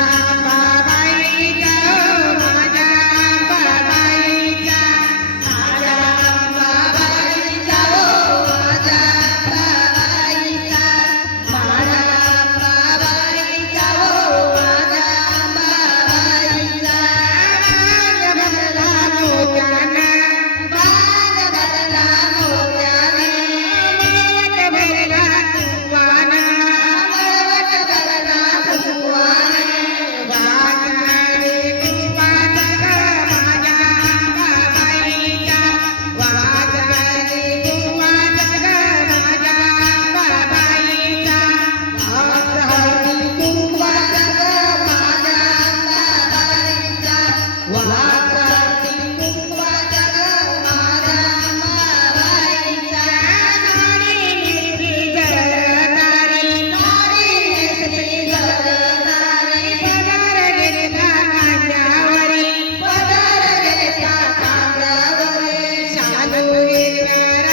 Yeah. Hallelujah.